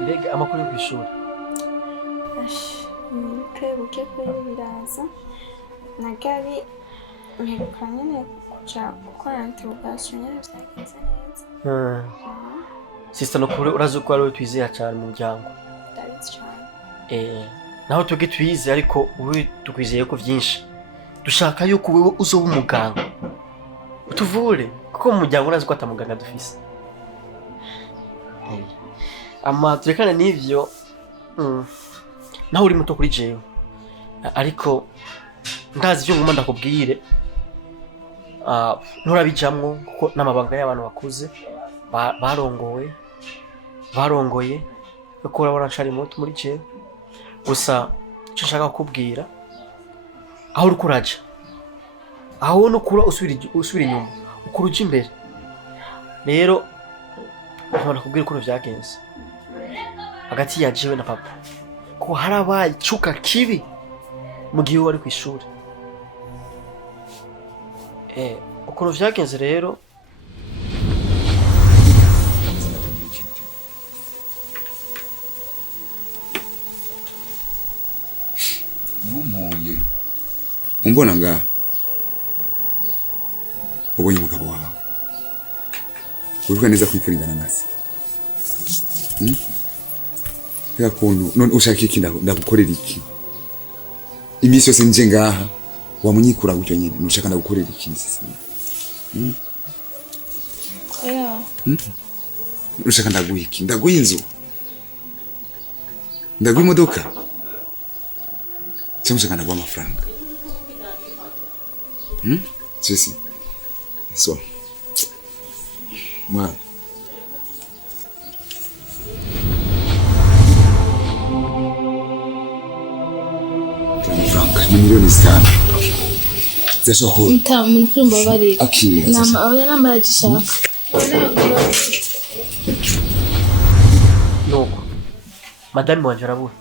mbega amakuru yo kwishura buke kuri biraza nagabi mperuka nyene kuja gukora interrogation nyene vyagenze neza. Sister Nukuri urazi ko ari twizera cyane mu muryango. Ndabizi cyane. Naho tuge twize ariko ubu tukwizeye ko byinshi. Dushaka yuko wewe uzoba umuganga. Utuvure kuko mu muryango urazi ko atamuganga dufise. Ama turekana n'ivyo naho uri muto kuri jewe. Ariko ndazi byo nguma ndakubwire. Nturabijamwo kuko namabanga y'abantu bakuze barongoye kuko urabona nshari muto muri jewe. Gusa cyo nshaka kukubwira aho uri kuraja aho nukura usubira inyuma ukuruja imbere rero nkora kubwira uko vyagenze hagati ya jewe na papa ko harabaye cuka kibi mu gihe wari kwishuri uko vyagenze rero Numuye umbona nga ubonye umugabo wawe uvuga neza kwipfuringana nasi ya kuntu none ushaka iki ndagukorera iki imisi yose nje ngaha wamunyikura gutyo nyine nushaka ndagukorera iki sisi ushaka ndaguha iki ndaguha inzu ndaguha imodoka cyangwa ushaka ndaguha amafaranga sisi so mwana amafaranga ni miliyoni 5 zashoho ntamuntu kumva bari nama oya namba yagishaka nuko madame wanje arabura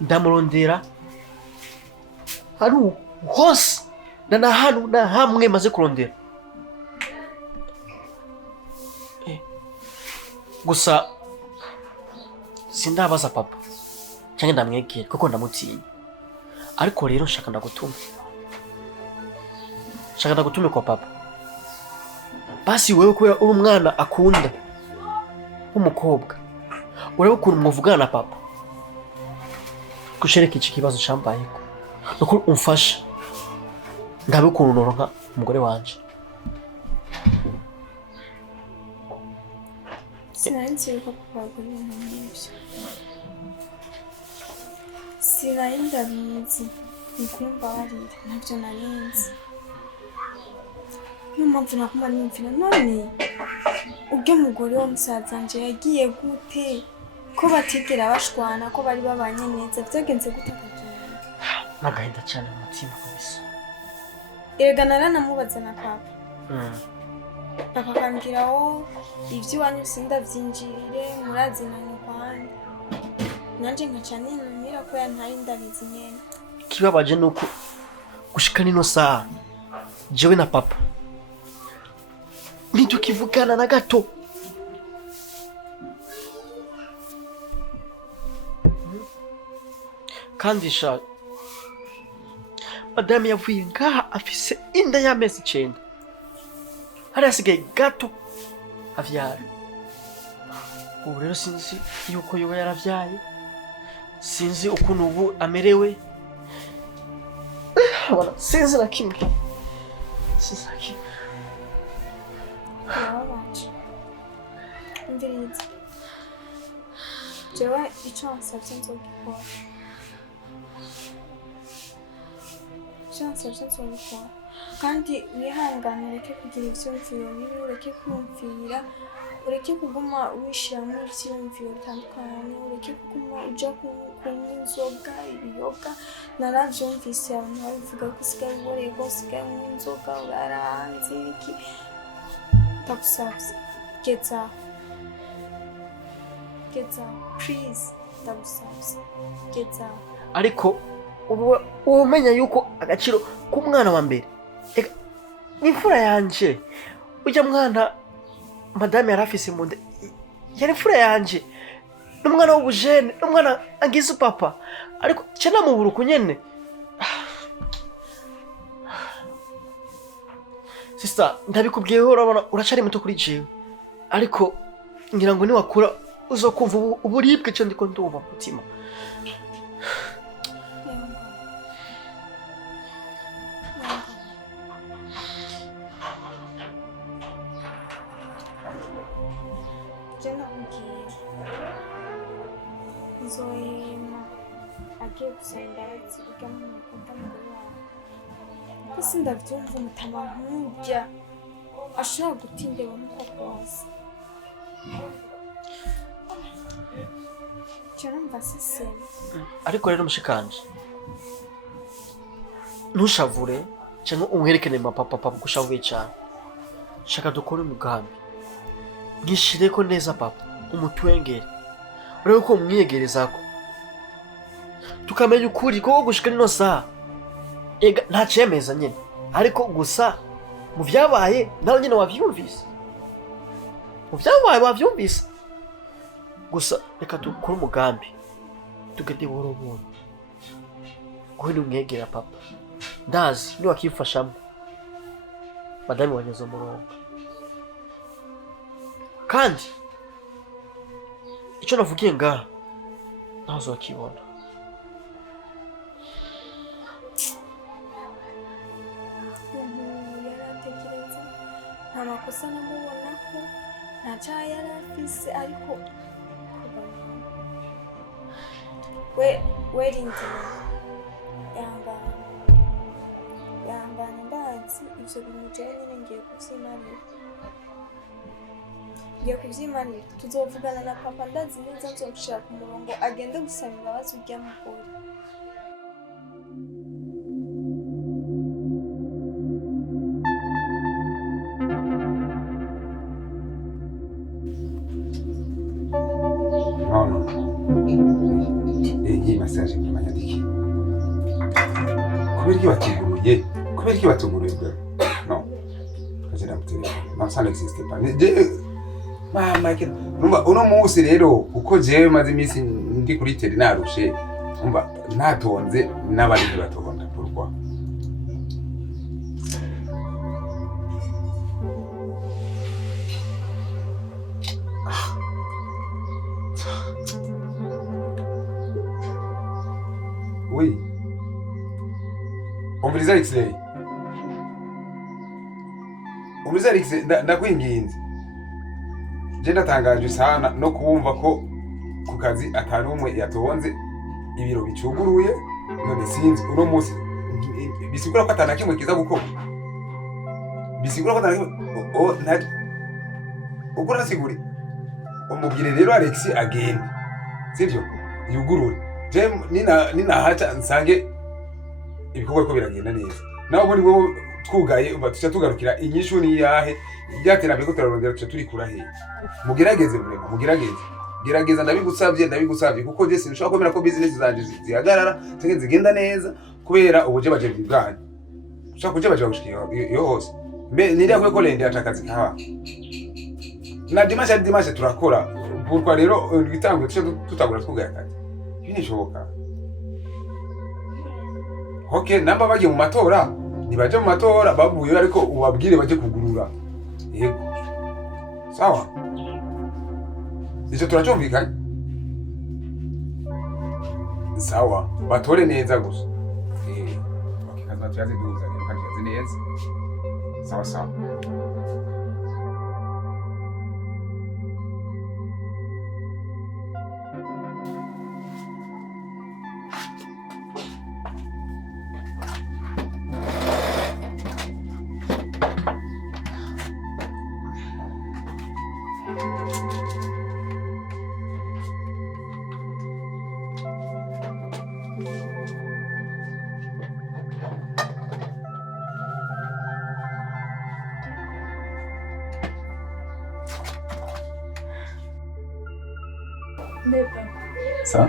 ndamurondera haru hose na hanu na hamwe maze kurondera gusa sindabaza papa cyangwa ndamwegera kuko ndamutinya ariko rero nshaka ndagutume kwa papa basi wewe ko uri umwana akunda umukobwa urebe ukuntu mwuvugana na papa kushereka iki kibazo cyambayeko nuko umfasha ndabe ukuntu noronka umugore wanje sinanzi ko kwagura n'ibyo sinari ndabizi nikumva barira ntabyo narinzi n'umpamvu nakuma nimvira none ubwo mugore wo musaza nje yagiye gute ko batigera bashwana ko bari babanye neza byagenze gute kagenda nagahinda cyane mu mutima kabisa erega naranamubaza na papa papa akambwira ibyo wanyu sindavyinjirire murazinanye kwandi nanje nkaca ninumira ko yantaye ndabizi nyene kibabaje nuko gushika nino saa jewe na papa nitukivugana na gato kandi sha madame yavuye ngaha afise inda y'amezi 9 hari asigaye gato avyara ubu rero sinzi yuko yoba yaravyaye sinzi ukuntu ubu amerewe sinzi na kimwe ndiriza jewe icyo nsabye nzogikora kandi wihangane ureke kugira ivyumviro bibi ureke kumvira ureke kuguma wishiramo ivyumviro bitandukanye ureke kuguma uja kunywa inzoga ibiyoga naravyumvise abantu babivuga ko usigaye uborego usigaye unywa inzoga uraranze iki ndagusavye get out please ndagusavye get out ariko ubu umenya yuko agaciro k'umwana wa mbere n'imfura yanje ujya mwana madame yarafise mu nda yari imfura yanje n'umwana w'ubujene n'umwana angize papa ariko cyane mu buruku nyene. Sister ndabikubwiye urabona uracari muto kuri jewe ariko ngira ngo niwakura uzokumva uburibwe cyo ndiko ndumva mutima. Jana kugiye nzoyema agiye gusenda ati ugamugore wawe gusa ndavyumva umutama nk'urya ashobora gutindewe nuko kose cyane mva sisema. Ariko rero mushikanje ntushavure cyangwa umwerekane papa gushavuye cyane. Shaka dukore umugambi ngishireko neza papa umutwengere urebe ko umwiyegerezako tukamenya ukuri ko gushika nino saha ega nta cemeza nyene ariko gusa mu vyabaye nawe nyene wavyumvise gusa reka dukore umugambi tugende buhoro buhoro ngo umwegera papa ndazi ni wakifashamo madame wanyeze umurongo kandi icyo navugiye ngaha ntazo wakibona. Yaratekereza nta makosa namubona ko nta cyaha yari afise ariko we rindira yangana ndazi ivyo bintu jewe nyene ngiye kuvyimanira tuzovugana na papa ndazi neza nzomushira ku murongo agende gusaba imbabazi urya mugore. Iyi message manyandiki kubera iki batunguruye bwa no kazira mutene masana existe pas mama kino numva uno munsi rero uko jewe maze imisi ndi kuri tele narushe umva natonze n'abari batonda pourquoi oui umviriza X-ray ndakwinginze je ndatangaje sana no kumva ko ku kazi atari umwe yatonze ibiro bicuguruye none sinzi uno munsi bisigura ko atana kimwe kiza gukora bisigura ko atana kimwe ukora siguri umubwire rero Alex agende sivyo yugurure je nina hacha nsange ibikorwa ko biragenda neza naho muri ngo twugaye umva tuca tugarukira inyishu ni yahe ibyatera biko turarondera tuca turi kurahe mugerageze burema gerageza ndabigusabye kuko je sinshaka kwemera ko business zanje zihagarara cyangwa zigenda neza kubera ubuje baje bwiganye ushaka kuje baje gushikira yo hose mbe niriya kwe ko lende atakazi kaha na dimashe turakora burwa rero bitangwe tutagura twugaya kati ibini shoboka okay namba baje mu matora nibaje mu matora bavuye ariko ubabwire baje kugurura yego sawa icyo turacumvikanye sawa batore neza gusa bakikaza tuyaze duza rero kandi yaze neza sawa Sa?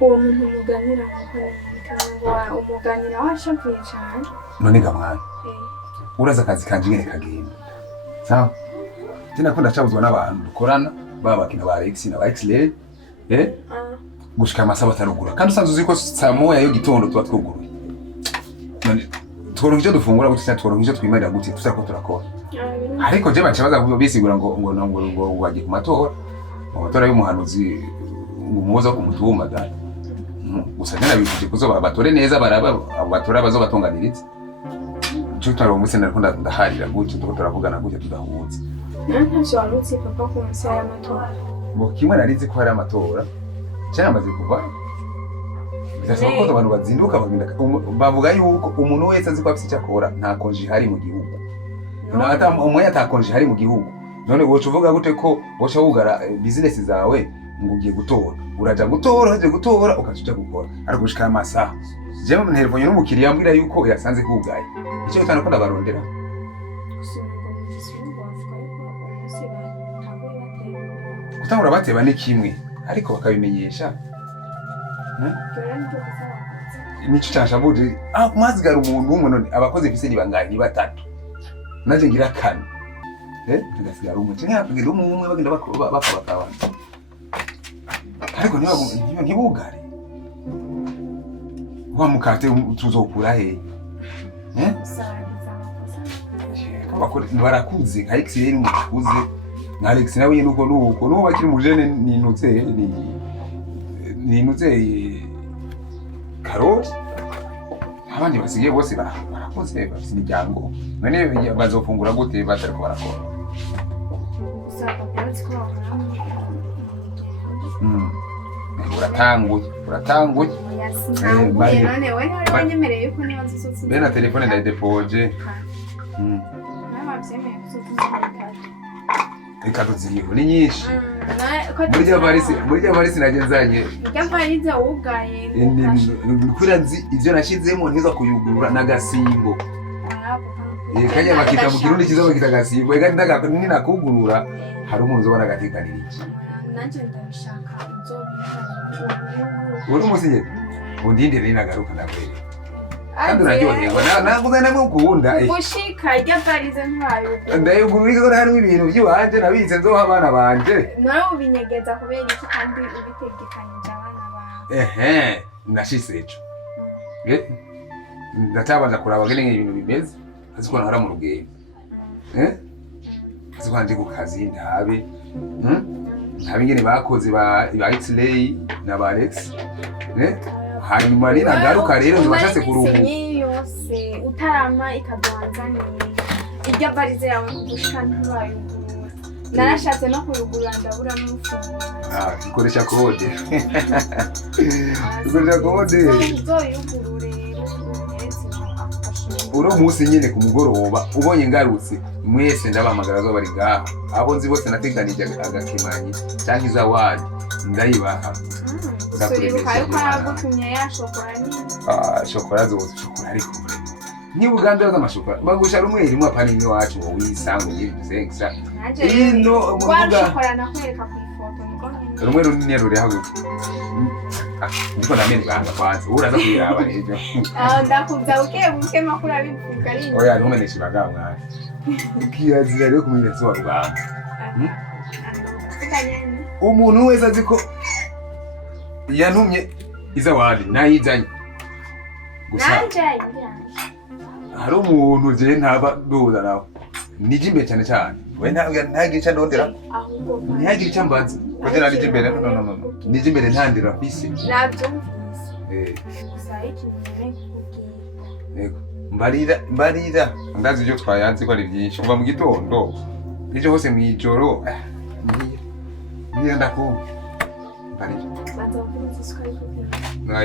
Uwo muntu muganira ngo umuganira washavuye cyane. None gamwana. Uraza akazi kanje ngene kagenda. Sawa? Tina ko ndacabuzwa n'abantu dukorana baba bakina ba Alex na ba X-ray gushika amasaha batarugura kandi usanzwe uzi ko saa moya yo gitondo tuba twuguruye tworonka icyo dufungura gute tworonka icyo twimarira gute tuzako turakora ariko je baca baza bisigura ngo wagiye ku matora amatora y'umuhanuzi umuhoza ku mutumba da gusa nabifuje kuzoba batore neza baraba batora bazo batunganiriza cyo twaromutse nariko ndaharira gute turavugana gute tudahuza ntacyo warutse papa ku munsi y'amatora ngo kimwe narizi ko hari amatora cyane amaze kuva bizasaba ko abantu bazinduka bavuga yuko umuntu wese azi ko afite icyo akora nta konji hari mu gihugu nata umwe atakonji hari mu gihugu none wocu uvuga gute ko woca wugara business zawe ngo ugiye gutora uraja gutora haje gutora ukacuja gukora ariko gushika amasaha je mu telefone n'umukiriya ambwira yuko yasanze kugaye icyo utana ko ndabarondera kutangura bateba ni kimwe ariko bakabimenyesha nico cyashabuje kumazigara umuntu umwe none abakozi bise nibangaye ni batatu naje ngira kane tugasigara umuce nyakugira umwe bagenda bakabakaba ariko ntibugare wa mukate tuzokura he barakuze nka Alex rero umukuze nka Alex nawe nyine nuko bakiri mujene ninutse Karoli abandi basigaye bose barakoze bafite imiryango none bazofungura gute batariko barakora uratanguye none we wanyemereye yuko niba nzosotse bena telefone ndayidepoje ikado ziriho ni nyinshi muri rya varisi nagenzanye rya varize wugaye kuri nzi ivyo nashizemo ntiza kuyugurura n'agasimbo kanya bakita mu kirundi kizo bakita gasimbo ega ninakugurura hari umuntu uzobona gatekanira iki nanje ndabishaka uri umusinye undinde ninagaruka nakwere kandi uraryoherwa naguze namukunda gushika rya varize ntwayo ndayugurura ko hari ibintu by'iwanje nabize nzoha abana banje nawe ubinyegeza kubera iki kandi ubitegekanyije abana bawe nashise ejo ndatabanza kuraba ngene ibintu bimeze aziko nahora mu rugendo aziko ndi ku kazi ndabe ngene bakoze ba Iyifilime na ba Alex hanyuma rero ngaruka rero ntibashase kuruhuka yose utarama ikaduhanzaniye irya varize yawe kugushika ntibayo narashatse no kuyugurura ndabura n'umufungo ikoresha kode uzoyugurure uno munsi nyine ku mugoroba ubonye ngarutse mwese ndabahamagara zo bari ngaha abo nzi bose nateganije agakemanyi cyangwa izawadi ndayibaha Uribuka yuko nagutumye ya shokora ni shokora zose shokora ariko ni Uganda z'amashokora bagusha rumwe rimwe apani wacu wo wisango yibizenga ino umuvuga shokora nakwereka ku ifoto niko rumwe runini ruri hagufi niko namene banga kwanza uraza kuyiraba ejo ndakuza buke makuru abivuga ari oya ntumeneshe bagamwa ukiyazira rero kumenya so rugamba umuntu wese azi ko yantumye izawadi nayizanye gusa hari umuntu je ntaba doza nawe nije imbere cyane we ntagica ndondera ntagica icambaza kodera nije imbere no nije imbere ntandira bise nabyo gusa ikintu yego mbarira ndazi ibyo twayanze ko ari byinshi kuva mu gitondo ejo hose mu ijoro niyo ndakumva mbarira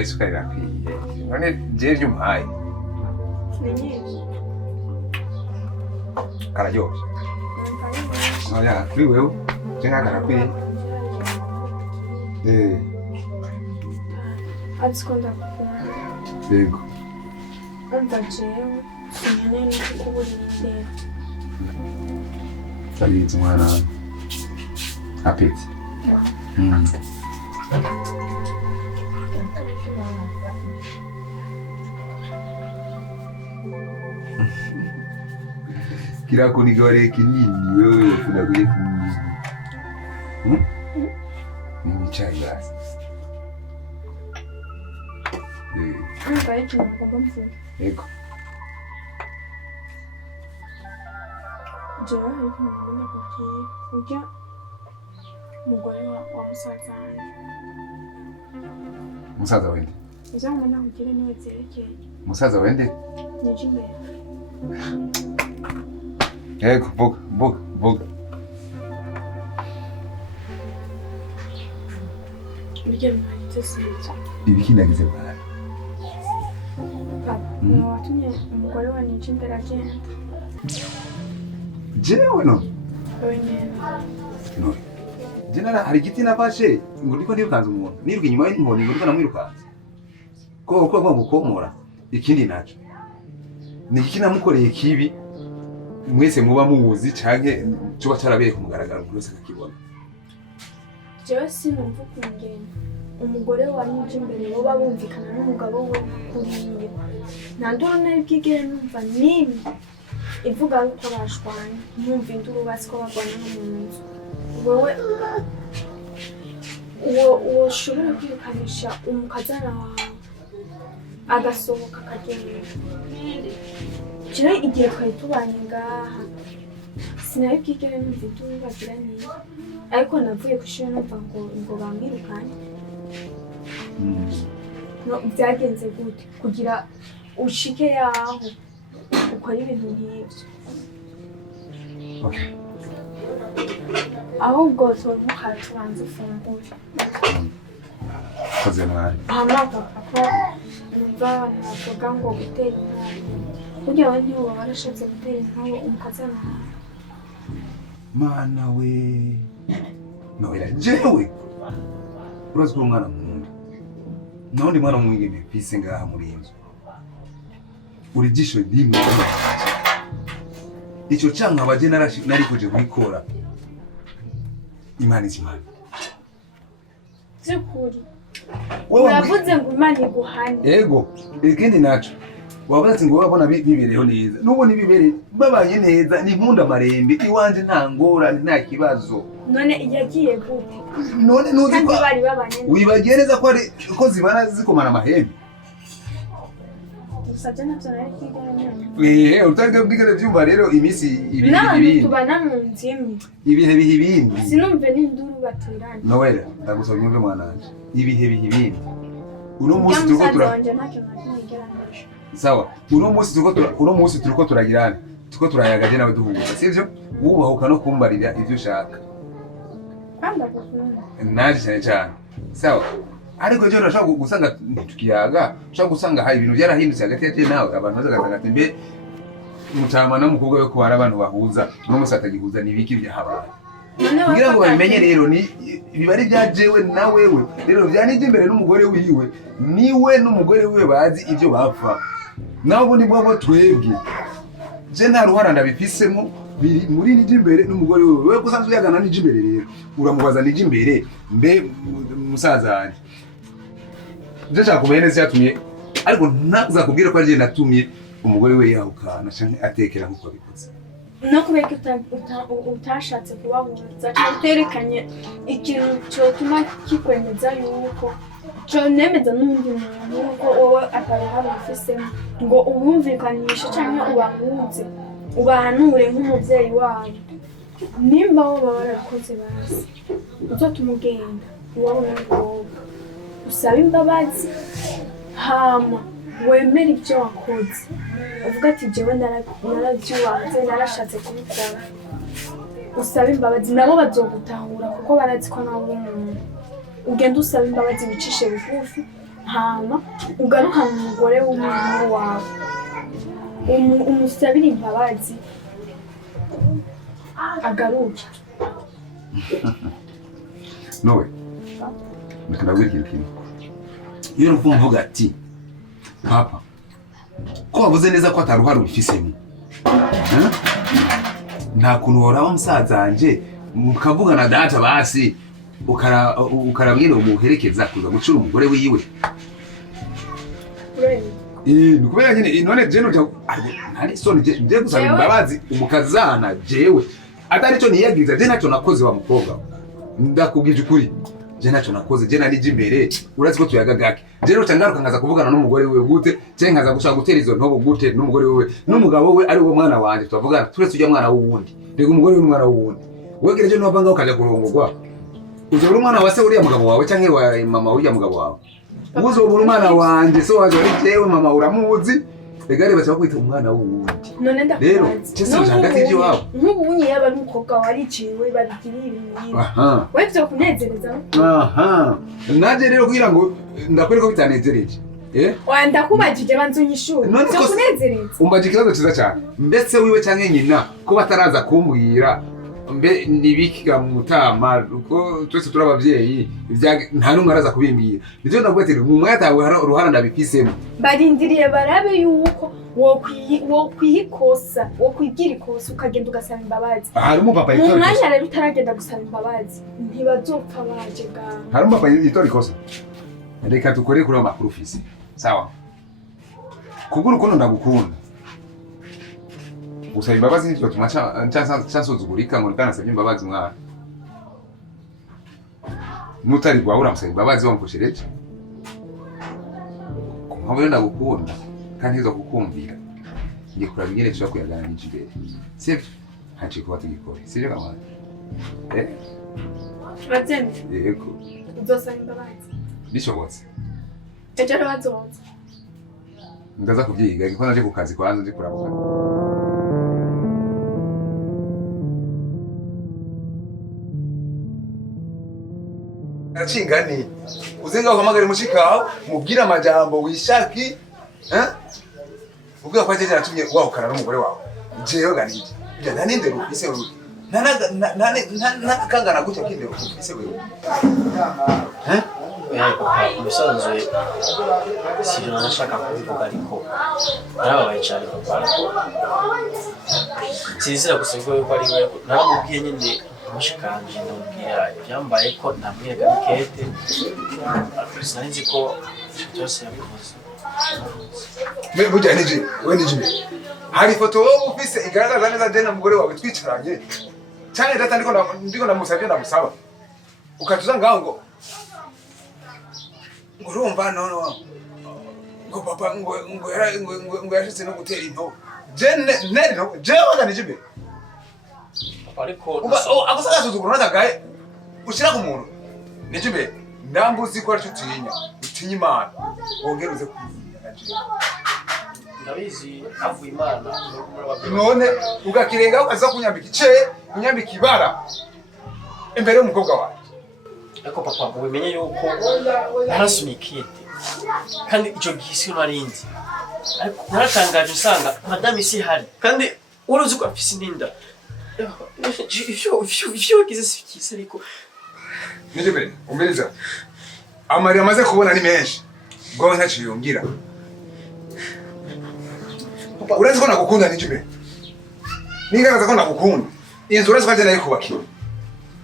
isukari irakwiye none jewe by'umuhaye kararyoshye oya kuri wewe je nakarakwiye atsikunda kukubona yego umva jewe sinkeneye no kukuburira indero sabizi umwana apeti kira kunigore kinini wewe unakuja kinini Chai basi. Nunca he hecho una compromiso. Ego. Yo he hecho una compromiso porque umugore wa musaza wanjye. Musaza wende. Uza mubona kugire niwe zerekeye. Musaza wende? Nije imbere. Ego, vuga. Ibyo mwanditse sinzi. Ibiki nagize bwana? Papa, niwe watumye umugore wa nije imbere agenda. Jewe no? Wenyine. No. Jenara hari igiti nafashe ngo ndiko ndirukanza umuntu. Niruka inyuma y'inkoni ngo ndiko namwirukanza. Ko gukomora ikindi naco. Ni iki namukoreye kibi mwese muba muzi canke cuba carabereye ku mugaragaro buri wese akakibona. Jewe sinumva ukungene umugore wa nije imbere boba bumvikana n'umugabo we kuriye. Nandura n'ibwigere numva nibi ivuga ko bashwanye numva induru basi ko bagwana no mu nzu. Wowe ushobora kwirukanisha umukazana wawe agasohoka akagenda. Jewe igihe twari tubanye ngaha sinari bwigere numva induru bagira niyo. Ariko navuye kushira numva ngo bambirukanye. No byagenze gute kugira ushike yaho ukora ibintu nk'ibyo. Okay. Ahubwo tumuha tubanze ufungure. Koze nabi. Papa ko numva navuga ngo gutera intambwe. Kugira ngo niba barashatse gutera intambwe umukazana. Mana we. Noela jewe. Urazi ko umwana nkunda. None mwana mwingene pise ngaha muri inzu. Uri jisho rimwe. Ico canka abaje nari kuje kubikora. Imana izimana. Zikuri. Uravuze ngo Imana iguhane. Ego, ikindi naco. Wabaza ati ngo wabona bibereho neza. Nubona ibibere babanye neza ni nkunda marembe iwanje nta ngorane nta kibazo. None yagiye gute? None nuzi ko bari babanye. Wibagereza ko ari ko zibana zikomana amahembe. Usajya navyo nari kwigana. Utaga bwigere byumva rero imisi ibiri. Tubana mu nzimwe. Ibihe bihe ibindi. Sinumve n'induru baterana. Noela, ndagusaba nyumve mwananje. Ibihe bihe ibindi. Uno munsi turiko Sawa, uno munsi turiko turagirana. Turiko turayaga je nawe duhuza. Sivyo? Wubahuka no kumbarira ivyo ushaka. Kanda gusuna. Naje cyane. Sawa. Ariko je urashaka gusanga tukiyaga, ushaka gusanga hari ibintu byarahindutse hagati yaje nawe abantu bazagaga tembe mutama na mukobwa yo kubara abantu bahuza. No munsi atagihuza nibiki byahabaye. Ngira ngo bamenye rero ni bibari byajewe na wewe. Rero byanije imbere n'umugore wiwe. Niwe n'umugore wiwe bazi ivyo bapfa. Naho ubundi bwo twebwe. Je nta ruhara ndabifisemo biri muri nije imbere n'umugore wiwe. Wewe kusanzwe yagana nije imbere rero. Uramubaza nije imbere mbe musaza wanje. Je cyakumeye neza yatumye ariko ntazakubwira ko ari je natumye umugore we yahukana canke atekera nkuko bikoze. No kubera utashatse kubahuza cyaterekanye ikintu cyotuma kikwemeza yuko cyo nemeza n'undi muntu ko wowe atari hari ufisemo ngo ubumvikanishe cyangwa ubahuze ubahanure nk'umubyeyi wawe nimba wo barakoze basi uzotumugenda uwabona ngo usaba imbabazi hama wemera ibyo wakoze uvuga ati jewe narabyuwanze narashatse kubikora usaba imbabazi nabo bazogutahura kuko barazi ko nawe umuntu ugenda usaba imbabazi bicishe bugufi hama ugarukana umugore w'umwana wawe umusabira imbabazi agaruke. Nowe ndakubwira ikintu iyo urumva mvuga ati papa ko wabuze neza ko ataruhara ubifisemo nta kuntu woraho musaza wanje mukavugana data basi ukarabwira umuherekeza kuza gucura umugore wiwe nukubera nyine none je noja ntari soni je gusaba imbabazi umukazana jewe atari cyo niyagiriza je nacyo nakoze wa mukobwa ndakubwije ukuri je naco nakoze je narije imbere urazi ko tuyagagake je rero cangaruka nkaza kuvugana n'umugore wewe gute je nkaza gushaka gutera izo ntobo gute n'umugore wewe n'umugabo we ari we mwana wanje tuvugana turetse ujya mwana wundi rego umugore we mwana wundi wegereje no banga ukaje kurongorwa uzobura umwana wase uriya mugabo wawe canke wa mama uriya mugabo wawe uzobura umwana wanje so waje ari jewe mama uramuzi Egare bacha kwita umwana wundi. None ndakubaza. Rero cyese hagati y'ibyo wabo. Nk'ubunye yaba ari umukobwa wariciwe babigirira ibintu. Aha. Wewe byo kunezereza. Aha. Naje rero kugira ngo ndakwereka ko bitanezereje. Wa ndakubajije banzunyishura. Byo kunezereza. Umbaje ikibazo cyiza cyane. Mbese wiwe cyangwa nyina ko bataraza kumbwira mbe nibikiga mu mutama uko twese turabavyeyi nta numwe araza kubimbira nivyo ndagwetera mu mwata wawe ruhara ndabifisemo barindiriye barabe yuko wo kwihikosa wo kwigira ikosa ukagenda ugasaba imbabazi hari umupapa yitora ikosa mwanya rero utaragenda gusaba imbabazi ntibazopfa baje ga hari umupapa yitora ikosa reka tukore kuri amakuru ufise sawa kugura ukuntu ndagukunda Usaba imbabazi nityo tuma chansuzugurika ngo kanasabye imbabazi mwana Nutari gwa uramusaba imbabazi wamukoshereje Kumabere ndagukunda kandi hizo kukumvira ngiye kurabigere cyo kuyagana n'ijibere sivyo haci kuba tugikore sivyo kamana Batende yego uzosaba imbabazi bishobotse ejo bazoza ndaza kubyiga giko naje ku kazi kwanza ndi kurabuka Achingani uzenga uhamagara mushikaho mubwira amajambo wishaki ubwira kwa jeje natumye wahukana n'umugore wawe jewe ganije bya naninde rufise wewe kangana gutya kinde rufise wewe umusanzwe sibyo nashaka kubivuga ariko narababaye cyane papa sinzira gusa ngo yuko ari we naramubwiye nyine mushikanje ndamubwira byambaye ko namwega bikete sinzi ko cyose yabikoze burya nije we nije hari foto wowe ufise igaragaza neza dena umugore wawe twicaranye cyane data ndiko ndamusabye ndamusaba ukatuza ngaho ngo urumva no ngo papa ngo yashitse no gutera into no jewe ganije be ariko agusagazuzugura natagaye ushira ku muntu nije be ndambuzi ko ari utinya imana wongeruze ndabizi avuye imana none ugakirenga ukaza kunyambika ibara imbere y'umukobwa wawe ariko papa ubimenye yuko narasunikiye kandi icyo gihisi narinzi ariko naratangaje usanga madame isi hari kandi uruzi ko afise inda ivyo gize sikise ariko nije be umbiriza amari amaze kubona ni menshi bwo ntaciye yongira urazi ko nakukunda nije be nigaragaza ko nakukunda inzu urazi ko agenda yikubakiwe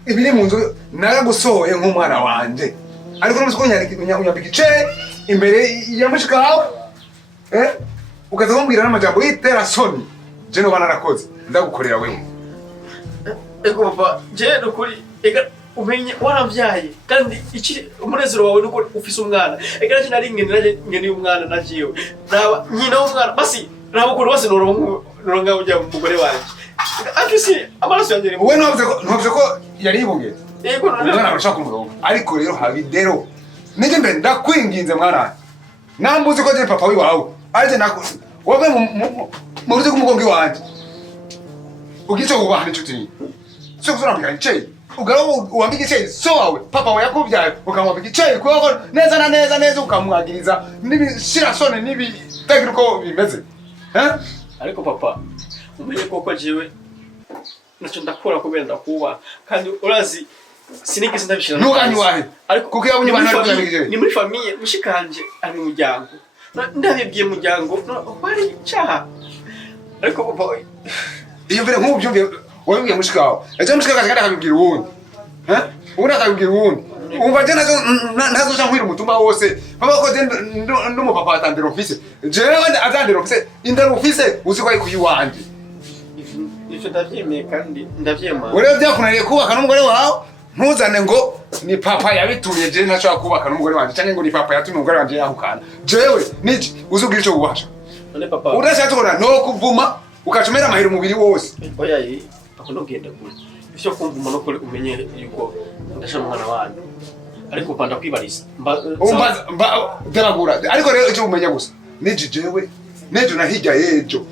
ibiri mu nzu naragusohoye nk'umwana wanje ariko n'umuzi ko unyambika ice imbere ya mushikawe ukaza kumbwira n'amajambo yitera soni je no banarakoze ndagukorera wewe ego papa je Nukuri ega umenye waravyaye kandi iki umunezero wawe nuko ufise umwana ega naje nari ngene umwana najiwe naba nyina w'umwana basi nabukuru bose noronga ujya umugore wanje afisi amaraso yanjye we ntuvuze ko yari yibungeze yego umwana arashaka kumuronga ariko rero habidero nije mbe ndakwinginze mwana nambuze ko je papa wiwawe aje nako wowe mu ruzi kumugongi wanje ugicho ubahana inshuti cyo kuzurambika ice ugaro uwambika ice so wawe papa wawe yakubyaye ukamwambika ice kuko neza ukamwagiriza nibishira sone nibitagira uko bimeze ariko papa umenye koko jewe nacho ndakora kubera ndakuba kandi urazi sinigeze ndabishira ntukanye wahe ariko kuko yabunye abantu ari kuyamigije ni muri famille mushikanje ari mu muryango ndabibwiye muryango bari cyaha ariko papa iyo mbere nk'ubyumviye wabibwiye mushikawe ejo mushikawe kandi akabibwira uwundi ubundi akabibwira uwundi umva je ntazoja nkwira umutumba wose papa ko je n'umupapa atandera office jewe atandera office indera office uzi ko ari kuyiwanje ivyo ndavyemeye kandi ndavyema ure byakunaniye kubaka n'umugore wawe ntuzane ngo ni papa yabitumye je ntashobora kubaka n'umugore wanje cyangwa ngo ni papa yatumye umugore wanje yahukana jewe niki uzugira ico ubasha none papa urashatse kubona no kuvuma ukacumera amahera umubiri wose oya yi akunda kugenda kure ivyo kumvuma no kuri umenye yuko ndashaka umwana wanyu ariko panda kwibariza mba deragura ariko rero icyo umenya gusa niji jewe nejo nahijya yejo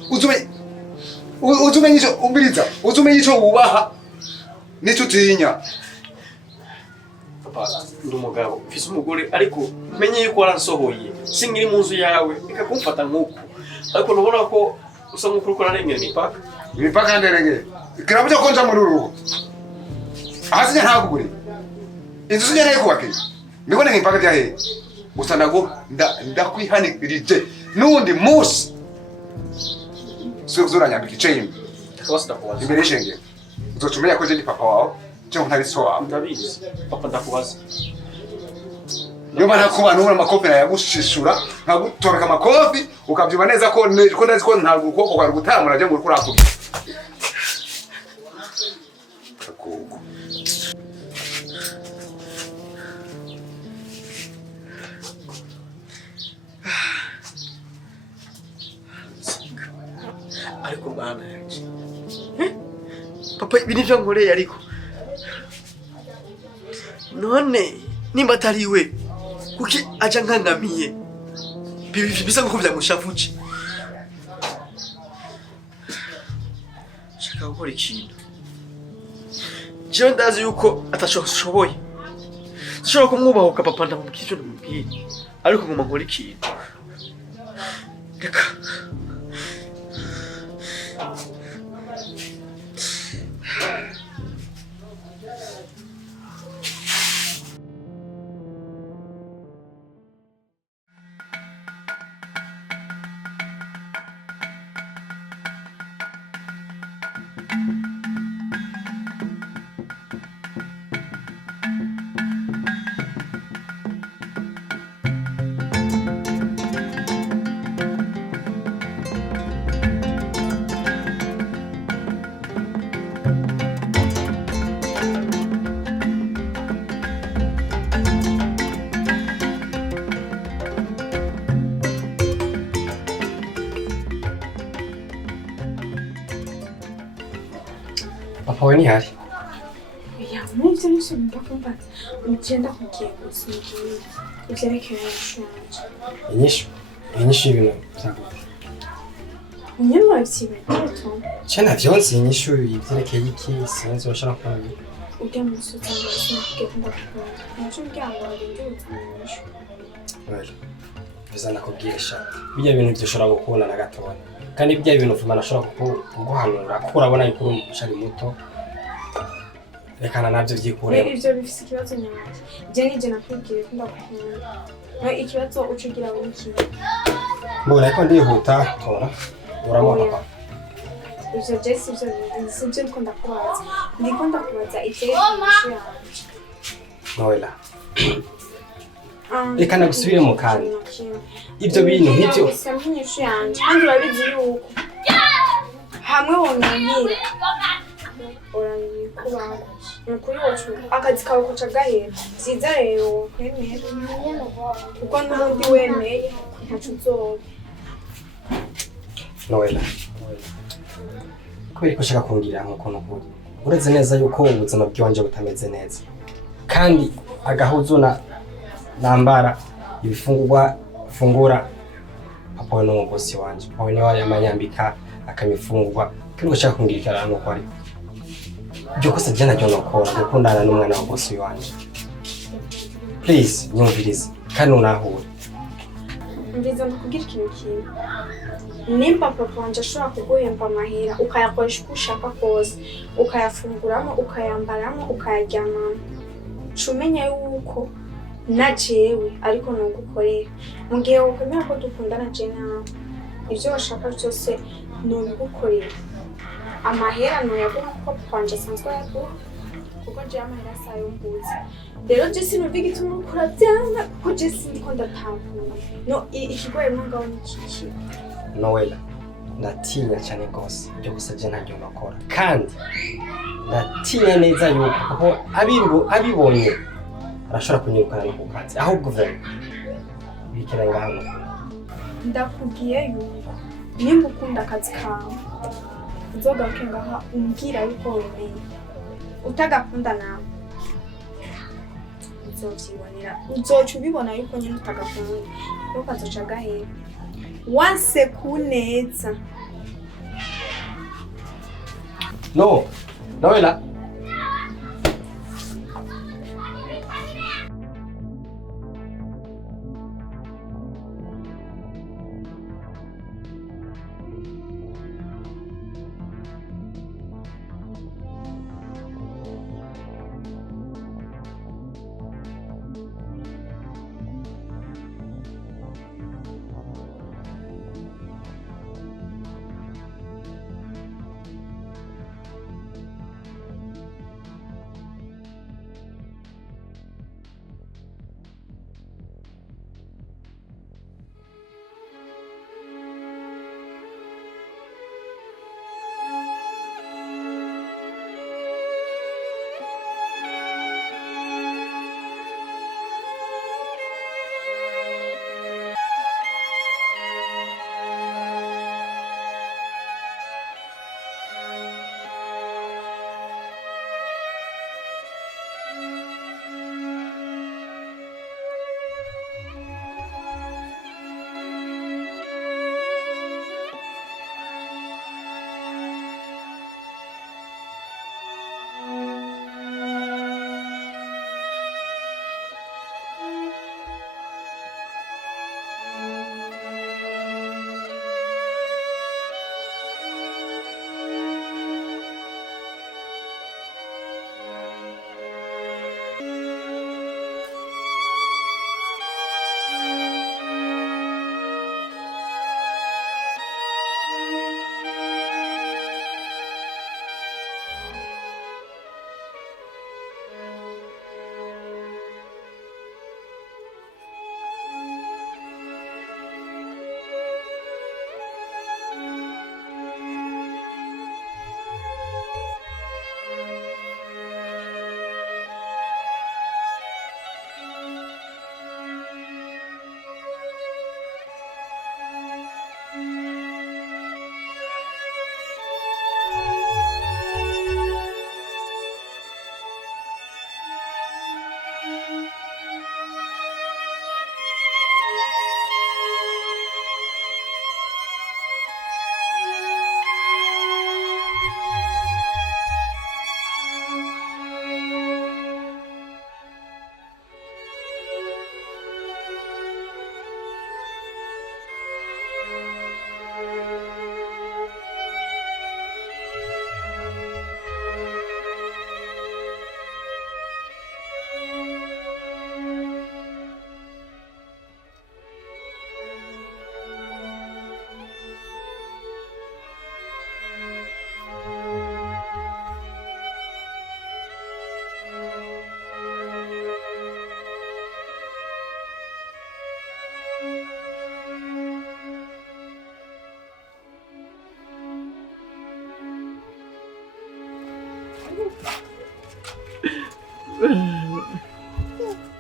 uzumenye ico umbiriza uzumenye ico ubaha nico utinya papa ndumugabo mfise umugore ariko menye yuko waransohoye singiri mu nzu yawe ikakumfata nkuko ariko nubona ko usa nk'ukuri ko narengera imipaka nderenge kirabuja ko nja muri urugo hasi ntagugure inzu sije nayo kubake ndibona nk'imipaka bya hehe gusa ndago ndakwihanirije nundi musi suzuranyambika iceyimwe imbere y'ishengero uzocumenya ko je ni papa wawe cyangwa ntari so wawe ndabizi papa ndakubaza niba ntakuba n'ubona amakofi nayagushishura nkagutoreka amakofi ukabyuba neza ko ndazi ko ntabwo ukuboko kwawe gutamura ajya ngo uri kurakubye ariko mwana yanje papa ibi nivyo nkoreye ariko none nimba atari we kuki aja nkangamiye bisa nkuko byamushafuje shaka gukora ikintu jewe ndazi yuko atashoboye sinshobora kumwubahuka papa ndamubwira ivyo ndamubwira ariko nguma nkora ikintu reka papa we ntihari oya muri ivyo nivyo mba kumva mugenda kugiye gusigira ivyerekeye inshonje inyishu y'ibintu byagute nyine wavyibagiye ce navyonse inyishu ivyerekeye iki sinzi urashobora kumbwira ujya mu musozi ngo sinakubwiye ko ndakukunda naco mbwira ngo warindiriza mu nyishu well biza nakubwira sha bijya bintu byoshobora gukunda na gatoya kandi bijya bintu vuma nashobora kuguhanura kuko urabona yuko uri umushari muto rekana navyo vyikure ivyo bifise ikibazo nyamanje je nije nakubwiye ko ndakukunda no ikibazo ucugira wowe iki mbona ariko ndihuta tora uramubona papa ivyo je sivyo ndiko ndakubaza ivyerekeye inshuro yanje noela reka nagusubire mu kandi ibyo bintu nk'ibyo sampinyishu yanje kandi urabizi yuko hamwe wonanyira urabikubaho nukuri wacu akazi kawe kuca gahera vyiza rero kwemera kuko n'ubundi wemeye ntaco uzoba noela kubera ko ushaka kungira nk'uko nukuri uretse neza yuko ubuzima bw'iwanje butameze neza kandi agahuzu nambara ibifungurwa fungura papa we n'umubosi wanje papa we niwe yamanyambika akamifungurwa kandi ushaka kungira ikarano ko ari byo kosa jana cyo nokora gukundana n'umwana wa bosi wanje please nyumvirize kandi unahure mbiza ndakubwira ikintu kimwe nimba papa wanje ashobora kuguhemba amahera ukayakoresha uko ushaka kose ukayafunguramo ukayambaramo ukayaryamamo cumenya yuko na jewe ariko nugukorera mu gihe wokwemera ko dukundana je nawe ivyo washaka byose nubigukorera amahera noyaguha kuko papa wanje asanzwe ayaguha kuko je amahera sayo mbuzi rero je sinumva igituma ukora byanga kuko je sindiko ndatahura no ikigoye mwangaho n'ikiki Noela ndatinya cyane gose ibyo gusa je ntabyo nakora kandi ndatinya neza yuko kuko abibonye arashobora kunyirukana no ku kazi ahubwo vema bikira ngaho ndakubwiye yuko nimba ukunda akazi kawe uzogaruke ngaha umbwira yuko wemeye utagakunda nawe uzovyibonera uzoca ubibona yuko nyine utagakunda kuko kazoca gahera wanse kuneza no Noela.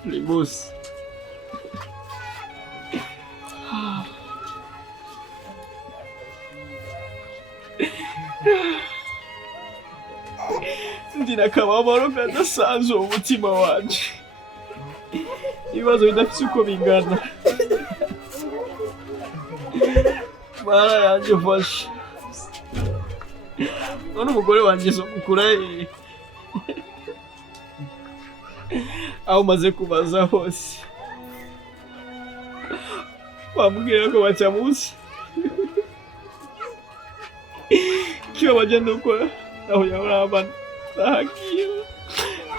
Libus. Ndinakababaro kadasanzwe umutima wanje. Ibibazo bidafite uko bingana. Mara yanjye fashe. None umugore wanjye zo gukura aho maze kubaza hose bambwira ko bacamuzi kiyo bagenda ukora aho yahora abana ahagiye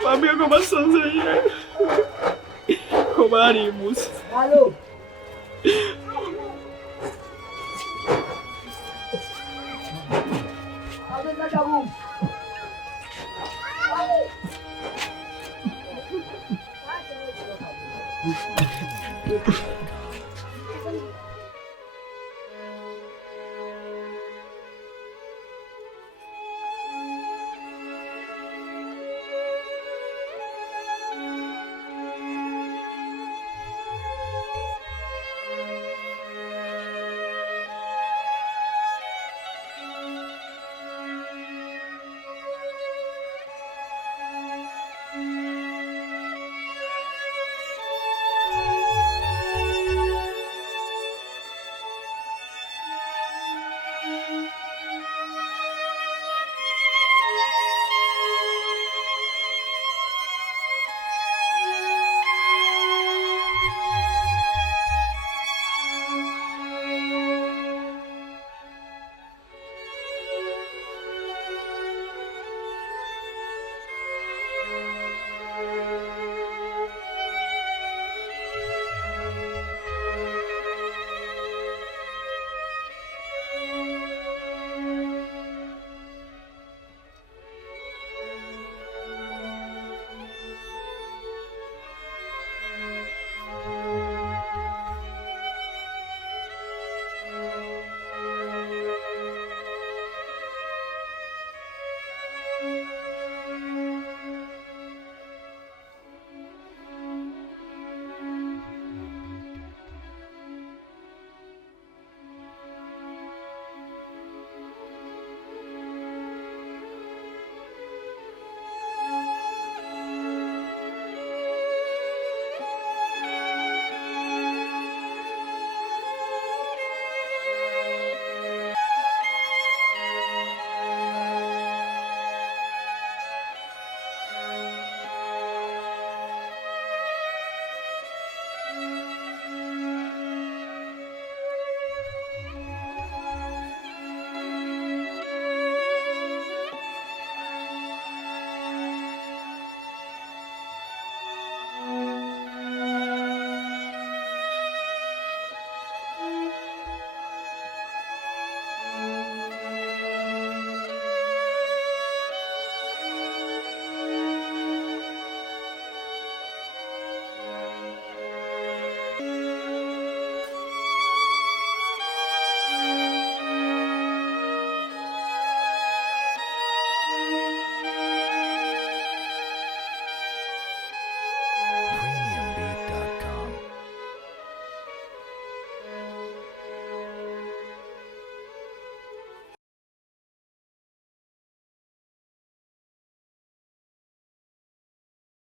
bambwira ko basanzeye ko barimutse. Halo Thank you.